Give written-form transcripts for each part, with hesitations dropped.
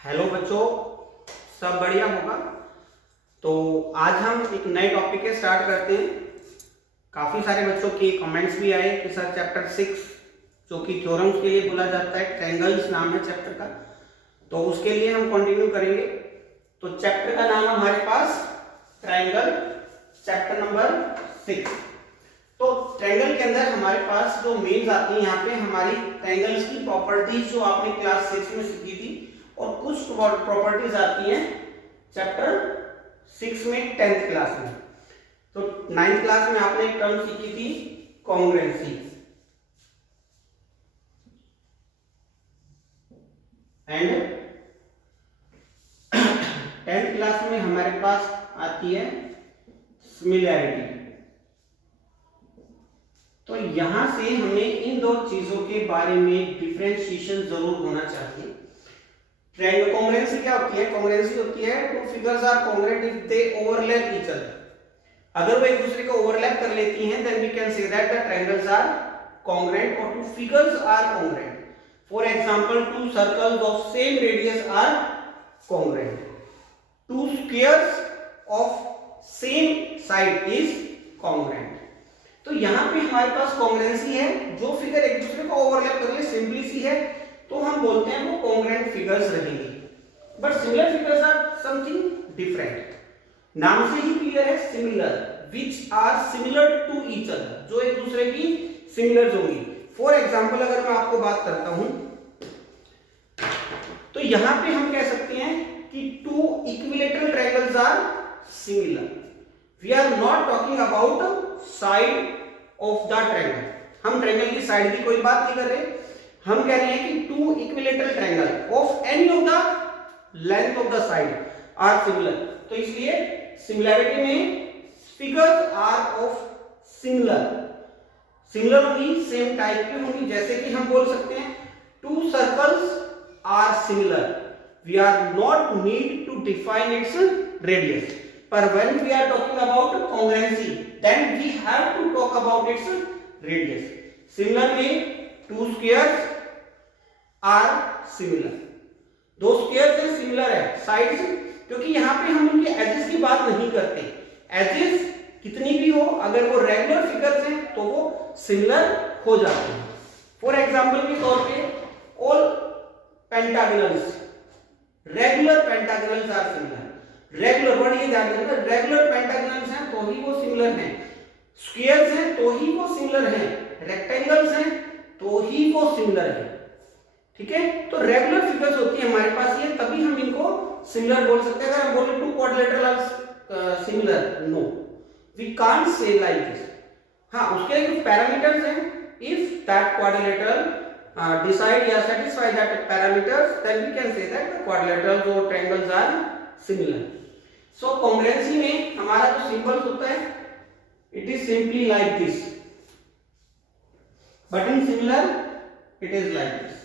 Hello बच्चों, सब बढ़िया होगा। तो आज हम एक नए टॉपिक के स्टार्ट करते हैं। काफ़ी सारे बच्चों के कमेंट्स भी आए कि सर चैप्टर 6 जो कि थ्योरम्स के लिए बोला जाता है, ट्रायंगल्स नाम है चैप्टर का, तो उसके लिए हम कंटिन्यू करेंगे। तो चैप्टर का नाम हमारे पास ट्रायंगल, चैप्टर नंबर 6। तो ट्रायंगल के अंदर हमारे पास जो मेन्स आती है यहाँ पे हमारी ट्रायंगल्स की प्रॉपर्टीज जो आपने क्लास 6 में सीखी थी, और कुछ प्रॉपर्टीज आती हैं चैप्टर 6 में 10th क्लास में। तो 9th क्लास में आपने एक टर्म सीखी थी कॉन्ग्रुएंसी, एंड 10th क्लास में हमारे पास आती है सिमिलैरिटी। तो यहां से हमें इन दो चीजों के बारे में डिफरेंशिएशन जरूर होना चाहिए। ट्रायंगल कॉन्ग्रुएंसी क्या होती है? कॉन्ग्रुएंसी होती है two figures are congruent if they overlap each other. अगर वो एक दूसरे को ओवरलैप कर लेती हैं then we can say that the triangles are congruent और two figures are congruent. For example, two circles of same radius are congruent, two squares of same side is congruent. तो यहां पे हमारे पास कॉन्ग्रुएंसी है, जो फिगर एक दूसरे को ओवरलैप कर ले, सिंपली सी है, तो हम बोलते हैं वो कॉन्ग्रुएंट फिगर्स रहेंगी। But similar figures are something different. नाम से ही क्लियर है, similar, which are similar to each other, जो एक दूसरे की सिमिलर होंगी। फॉर एग्जाम्पल अगर मैं आपको बात करता हूं तो यहां पे हम कह सकते हैं कि two equilateral triangles are similar. We are not talking about side of the triangle, हम ट्रायंगल की साइड की कोई बात नहीं कर रहे, हम कह रहे हैं कि two equilateral triangle of any of the length of the side are similar. तो इसलिए सिमिलैरिटी में फिगर्स आर ऑफ सिमिलर होंगी, सेम टाइप की होंगी। जैसे कि हम बोल सकते हैं two circles are similar, we are not need to define its radius, पर when we are talking about congruency then we have to talk about its radius. Similar में टू स्क्वायर्स आर सिमिलर, दो squares से similar है sides, क्योंकि यहां पे हम उनके एजेस की बात नहीं करते। एजेस कितनी भी हो, अगर वो रेगुलर फिगर्स हैं तो वो सिमिलर हो जाते हैं। फॉर एग्जांपल के तौर पे all pentagonals, regular pentagonals are similar. Regular word ये ध्यान रखना, रेगुलर पेंटागनल्स हैं तो ही वो सिमिलर हैं, स्क्वायर्स हैं तो ही वो सिमिलर हैं, रेक्टेंगल्स हैं तो ही वो सिमिलर है। ठीक है, तो रेगुलर फिगर्स होती है हमारे पास ये, तभी हम इनको सिमिलर बोल सकते हैं। अगर हम बोले two quadrilateral are similar, no, we can't say like this. हाँ, उसके लिए कुछ पैरामीटर्स हैं, इफ दैट क्वाड्रिलेटरल डिसाइड या satisfy that parameters then we can say that the quadrilaterals और triangles are similar. So congruency में हमारा जो सिंबल्स होता है it is simply like this, but in similar it is like this.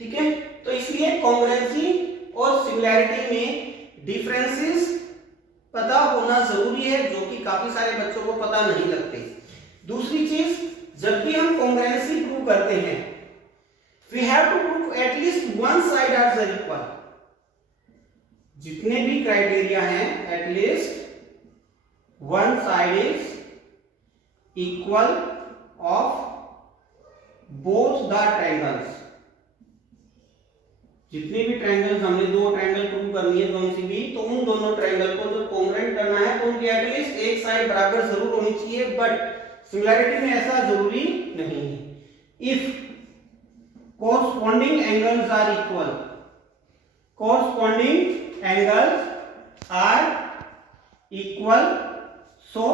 ठीक है, तो इसलिए कॉन्ग्रुएंसी और सिमिलैरिटी में डिफरेंसेस पता होना जरूरी है, जो कि काफी सारे बच्चों को पता नहीं लगते। दूसरी चीज, जब भी हम कॉन्ग्रुएंसी प्रूव करते हैं we have to prove at least one side are equal. जितने भी क्राइटेरिया हैं, at least one side is equal of both the triangles. जितने भी ट्रायंगल्स, हमने दो ट्रायंगल प्रूव करनी है कौन सी भी, तो उन दोनों ट्रायंगल को जो कॉन्ग्रुएंट करना है तो उनकी एटलीस्ट एक साइड बराबर जरूर होनी चाहिए, बट सिमिलैरिटी में ऐसा जरूरी नहीं है। If corresponding angles are equal, corresponding angles are equal, so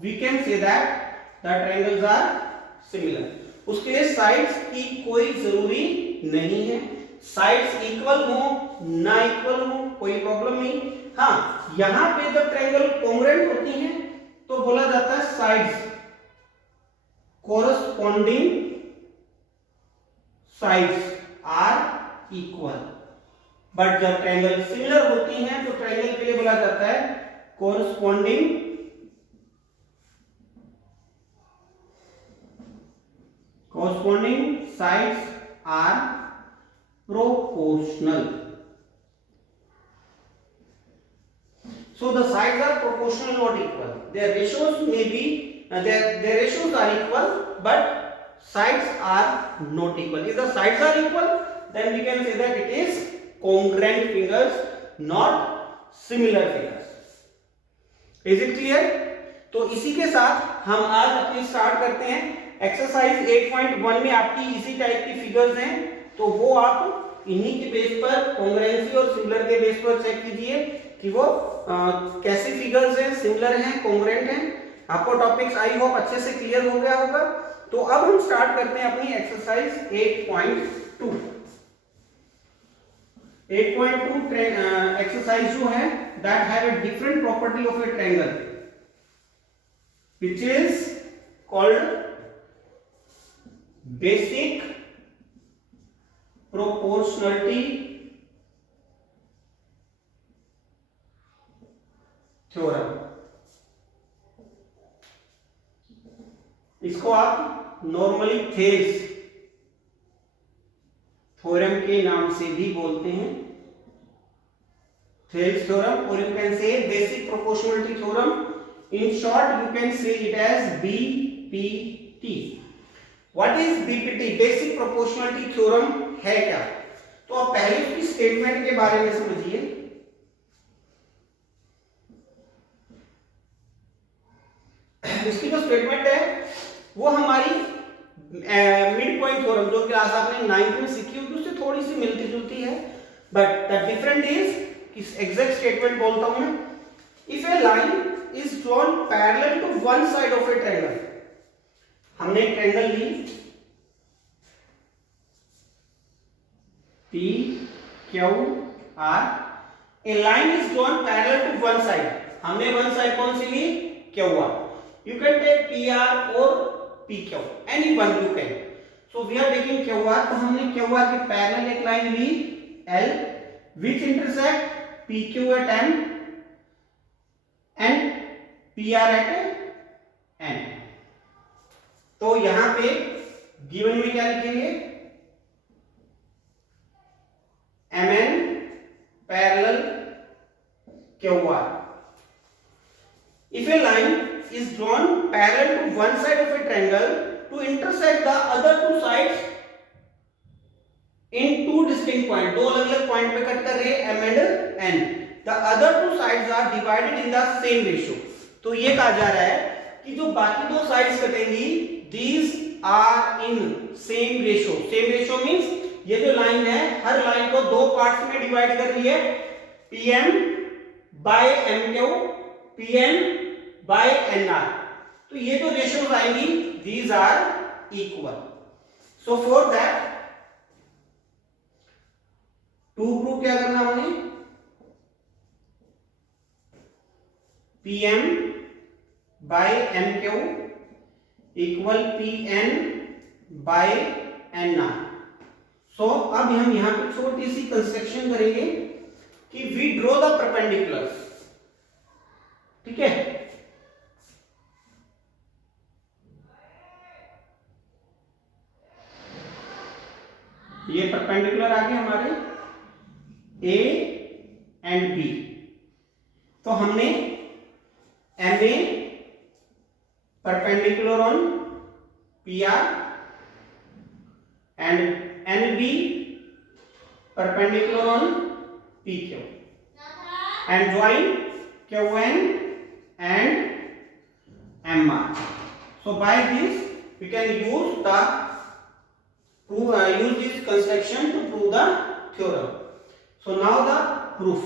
we can say that the triangles are similar। उसके लिए साइड्स की कोई जरूरी नहीं है, साइड्स इक्वल हो ना इक्वल हो कोई प्रॉब्लम नहीं। हाँ, यहां पे जब ट्रायंगल कॉन्ग्रुएंट होती हैं तो बोला जाता है sides, corresponding sides are equal. But जब ट्रायंगल सिमिलर होती हैं तो ट्रायंगल के लिए बोला जाता है corresponding sides are proportional. So the sides are proportional, not equal. Their ratios may be their ratios are equal, but sides are not equal. If the sides are equal, then we can say that it is congruent figures, not similar figures. Is it clear? तो इसी के साथ हम आज अपनी start करते हैं। Exercise 8.1 में आपकी इसी टाइप की फिगर्स हैं, तो वो आप इन्हीं के बेस पर कॉन्ग्रुएंसी और सिमिलर के बेस पर चेक कीजिए कि वो कैसी फिगर्स हैं, सिमिलर हैं, कॉन्ग्रुएंट हैं। आपको टॉपिक्स आई होप अच्छे से क्लियर हो गया होगा। तो अब हम स्टार्ट करते हैं अपनी एक्सरसाइज 8.2। 8.2 एक्सरसाइज जो है that have a different property of A triangle which is called basic proportionality theorem। इसको आप नॉर्मली थेल्स थ्योरम के नाम से भी बोलते हैं, थेल्स थ्योरम, और you can say basic proportionality theorem. In short, you can say it as BPT. What is BPT? Basic Proportionality Theorem है क्या? तो आप पहले उसकी स्टेटमेंट के बारे में समझिए। इसकी जो स्टेटमेंट है वो हमारी मिड पॉइंट थ्योरम जो क्लास आपने 9th में सीखी होगी उससे थोड़ी सी मिलती जुलती है, but the different is exact statement बोलता हूं मैं। If A line is drawn parallel to one side of a triangle। हमने एक triangle Lee P Q R, a line is drawn parallel to one side। हमने one side कौन सी ली? Q R। You can take P R or P Q, any one you can। So we are taking Q R, तो हमने Q R के parallel एक line ली L which intersect P Q at M and PR at N। तो यहां पे given में क्या लिखेंगे? MN parallel QR। If a line is drawn parallel to one side of a triangle to intersect the other two sides in two distinct points, दो अलग अलग point पे कट कर रहे हैं M and N, the other two sides are divided in the same ratio। तो ये कहा जा रहा है कि जो बाकी दो sides कटेंगी these are in same ratio। same ratio means ये जो लाइन है हर लाइन को दो पार्ट्स में डिवाइड कर रही है, PM by MQ, PN by NR। तो ये जो रेशियोज आएंगी these are equal। so for that to prove क्या करना हमने? PM by MQ equal PN by NR। so अब हम यहां पे छोटी सी कंस्ट्रक्शन करेंगे कि we draw the perpendiculars। ठीक है, ये परपेंडिकुलर आ गए हमारे A एंड B। तो हमने MA perpendicular on PR and NB perpendicular on PQ and join QN and MR। so by this we can use this construction to prove the theorem। so now the proof।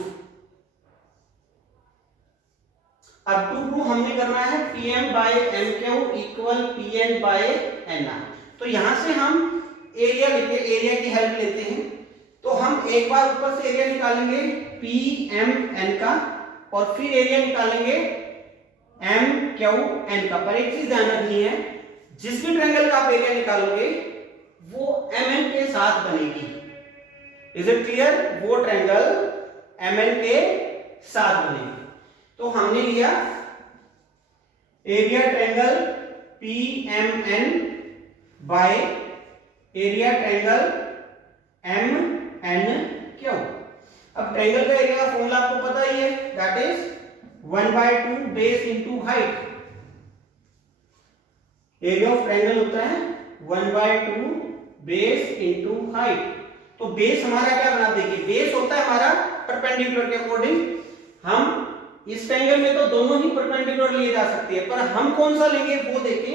अब to prove हमने करना है PM by MQ equal PN by NR। तो यहां से हम area की help लेते हैं। तो हम एक बार ऊपर से एरिया निकालेंगे PMN का और फिर एरिया निकालेंगे MQN का। पर एक चीज ध्यान रखनी है, जिस भी ट्रायंगल का आप एरिया निकालोगे वो MN के साथ बनेगी। Is it clear? वो ट्रायंगल MN के साथ बनेगी। तो हमने लिया area triangle PMN by area triangle N Q. अब ट्रायंगल का एरिया का फॉर्मूला आपको पता ही है, that is 1/2 base into height. Area of triangle होता है 1/2 बेस इनटू हाइट। तो बेस हमारा क्या बना, देखिए बेस होता है हमारा परपेंडिकुलर के अकॉर्डिंग। हम इस ट्रायंगल में तो दोनों ही परपेंडिकुलर लिए जा सकती है, पर हम कौन सा लेंगे वो देखें।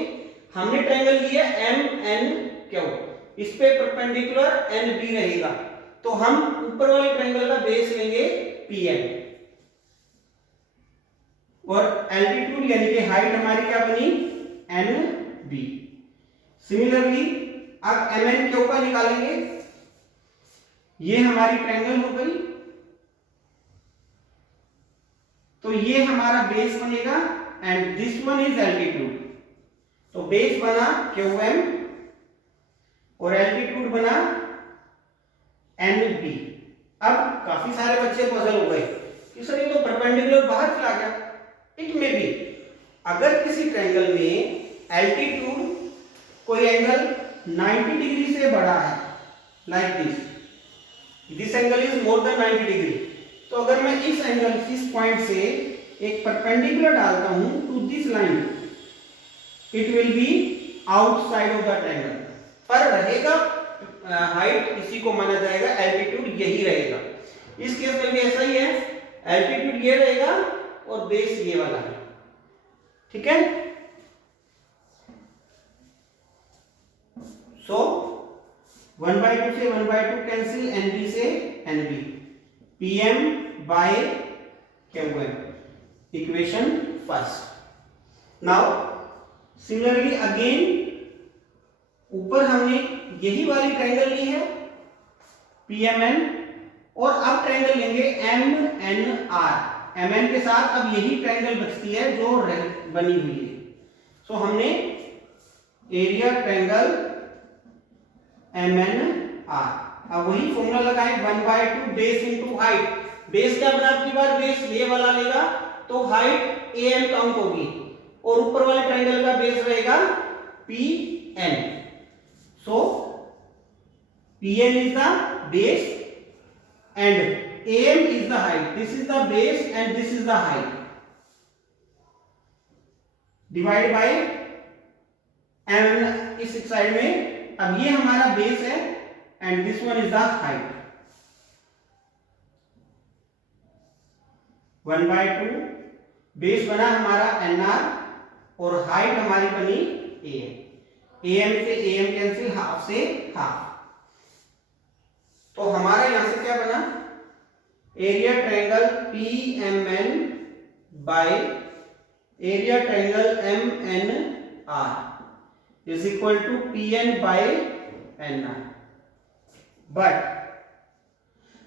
हमने ट्रायंगल लिया एम एन क्यू, इस पे परपेंडिकुलर एन बी रहेगा, तो हम ऊपर वाले ट्रायंगल का बेस लेंगे पी एन, और एल्टीट्यूड यानी कि हाइट हमारी क्या बनी एन बी। सिमिलरली अब एम एन क्यू का निकालेंगे, ये हमारी ट्रायंगल हो गई, तो ये हमारा बेस बनेगा and this one is altitude. तो बेस बना क्यू एम और एल्टीट्यूड बना एन बी। अब काफी सारे बच्चे पजल हो गए कि सर ये तो परपेंडिकुलर बाहर चला गया। इट में भी अगर किसी ट्रायंगल में एल्टीट्यूड कोई एंगल 90 डिग्री से बड़ा है, like this angle is more than 90 degree, तो अगर मैं इस एंगल इस पॉइंट से एक परपेंडिकुलर डालता हूं to this line, it will be outside of the triangle, पर रहेगा हाइट इसी को माना जाएगा, एल्टीट्यूड यही रहेगा। इस केस में भी ऐसा ही है, एल्टीट्यूड ये रहेगा और बेस ये वाला है, ठीक है। सो 1/2 से 1/2 कैंसिल, एनबी से NB, PM by QM, equation first. Now similarly again ऊपर हमने यही वाली ट्रायंगल ली है पीएमएन, और अब ट्रायंगल लेंगे M N R. M N के साथ अब यही ट्रायंगल बचती है जो बनी हुई है। सो हमने area triangle M N R, अब वही फॉर्मूला लगाए 1/2 बेस इनटू हाइट। बेस क्या बना आपकी बार, बेस ये वाला लेगा तो हाइट ए एम काउंट होगी, और ऊपर वाले ट्रायंगल का बेस रहेगा P N. So P N is the base and A M is the height. This is the base and this is the height, divide by M इस side में। अब ये हमारा बेस है and this one is the height. 1/2 base बना हमारा N R और height हमारी बनी ए एम। ए एम से ए एम कैंसिल, हाफ से हाफ, तो हमारा यहां से क्या बना, area triangle P M N by area triangle M N R is equal to P N by N R. But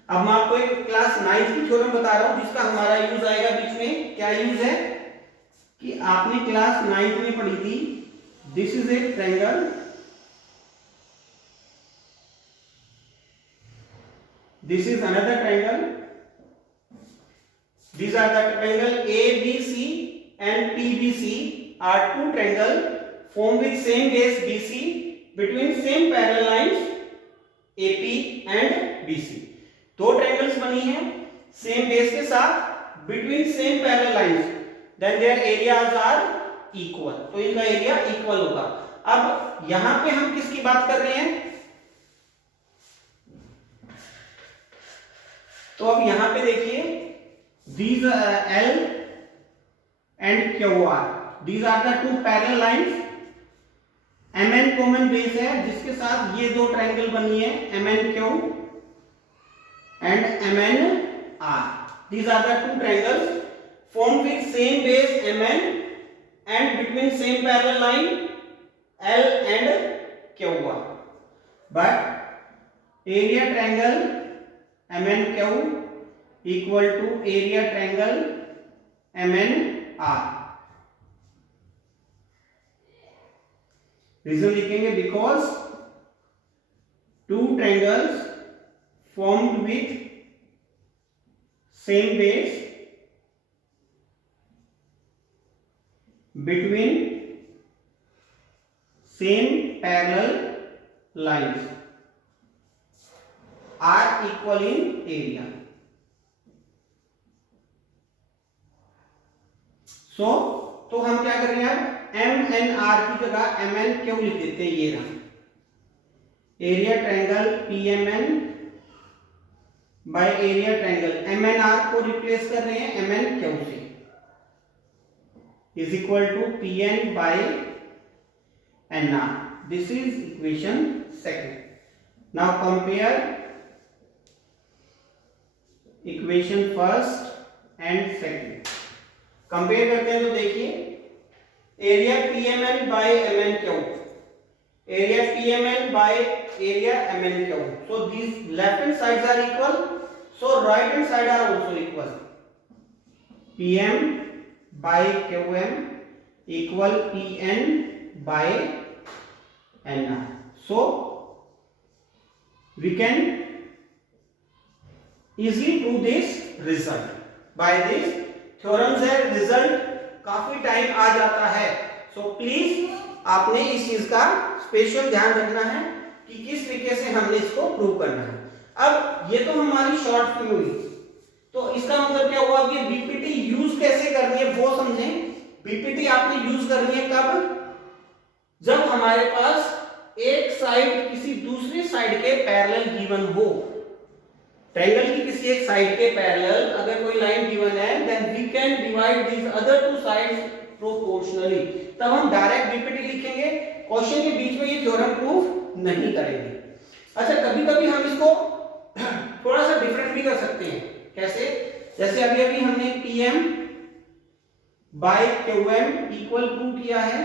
अब मैं आपको एक क्लास 9 की थ्योरम बता रहा हूं जिसका हमारा यूज आएगा बीच में। क्या यूज है कि आपने क्लास 9 में पढ़ी थी, this is a triangle, this is another triangle, these are the triangle ABC and PBC are two triangle formed with same base BC between same parallel lines AP and BC। दो triangles बनी हैं same base के साथ between same parallel lines, then their areas are equal, तो इनका area equal होगा। अब यहां पे हम किसकी बात कर रहे हैं, तो अब यहां पे देखिए these L and QR, these are the two parallel lines। MN common base है जिसके साथ ये दो ट्रायंगल बनी है MNQ and MNR। These are the two triangles formed with same base MN and between same parallel line L and QR। But area triangle MNQ equal to area triangle MNR। Reason लिखेंगे because two triangles formed with same base between same parallel lines। are equal in area. So तो हम क्या कर रहे हैं अब M N are की जगह एम एन क्यू लिख देते हैं। ये रहा area triangle P M N by area triangle M N R को रिप्लेस कर रहे हैं एम एन क्यू से is equal to P N by N R. This is equation second. Now compare equation first and second. Compare करते हैं तो देखिए area P M N by M N Q, area PMN by area MNQ. So these left hand sides are equal, so right hand side are also equal. PM by QM equal PN by NR. So we can easily prove this result by this theorem से result काफी time आ जाता है। So please आपने इस चीज का special ध्यान रखना है कि किस तरीके से हमने इसको प्रूव करना है। अब ये तो हमारी शॉर्ट फिल्म हुई, तो इसका मतलब क्या हुआ कि बीपीटी यूज कैसे करनी है वो समझें। बीपीटी आपने यूज करनी है कब, जब हमारे पास एक साइड किसी दूसरी साइड के पैरेलल गिवन हो। ट्रायंगल की किसी एक साइड के पैरेलल अगर कोई लाइन गिवन है, then we can divide these other two sides proportionally. तब हम डायरेक्ट बीपीटी लिखेंगे, क्वेश्चन के बीच में ये थ्योरम प्रूफ नहीं करेंगे। अच्छा, कभी कभी हम इसको थोड़ा सा डिफरेंट भी कर सकते हैं। कैसे? जैसे अभी अभी हमने PM by QM equal prove किया है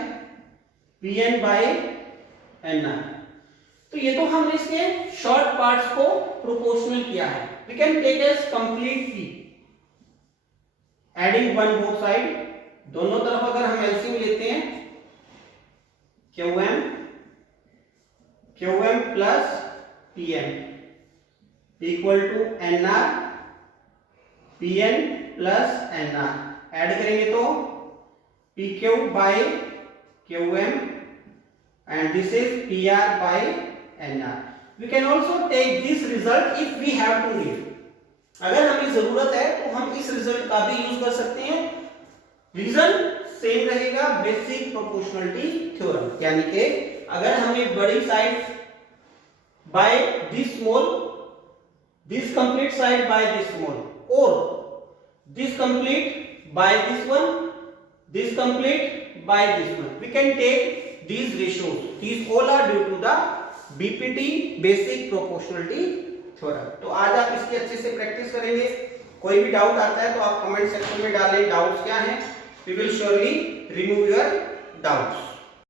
पीएन बाय एनआर, तो ये तो हमने इसके शॉर्ट पार्ट्स को प्रोपोर्शनल किया है। We can take as complete P adding one both side. दोनों तरफ अगर हम एलसीएम लेते हैं QM plus PM equal to NR PN plus NR, add करेंगे तो PQ by QM and this is PR by NR. We can also take this result if we have to need. अगर हमें जरूरत है तो हम इस रिजल्ट का भी यूज कर सकते हैं। रीजन सेम रहेगा, बेसिक प्रोपोर्शनलिटी थ्योरम, यानी कि अगर हमें बड़ी side by this small, this complete side by this small, और this complete by this one, this complete by this one, we can take these ratios. These all are due to the BPT basic proportionality theorem. तो आज आप इसकी अच्छे से practice करेंगे। कोई भी डाउट आता है तो आप कमेंट सेक्शन में डालें डाउट्स क्या हैं। We will surely remove your doubts.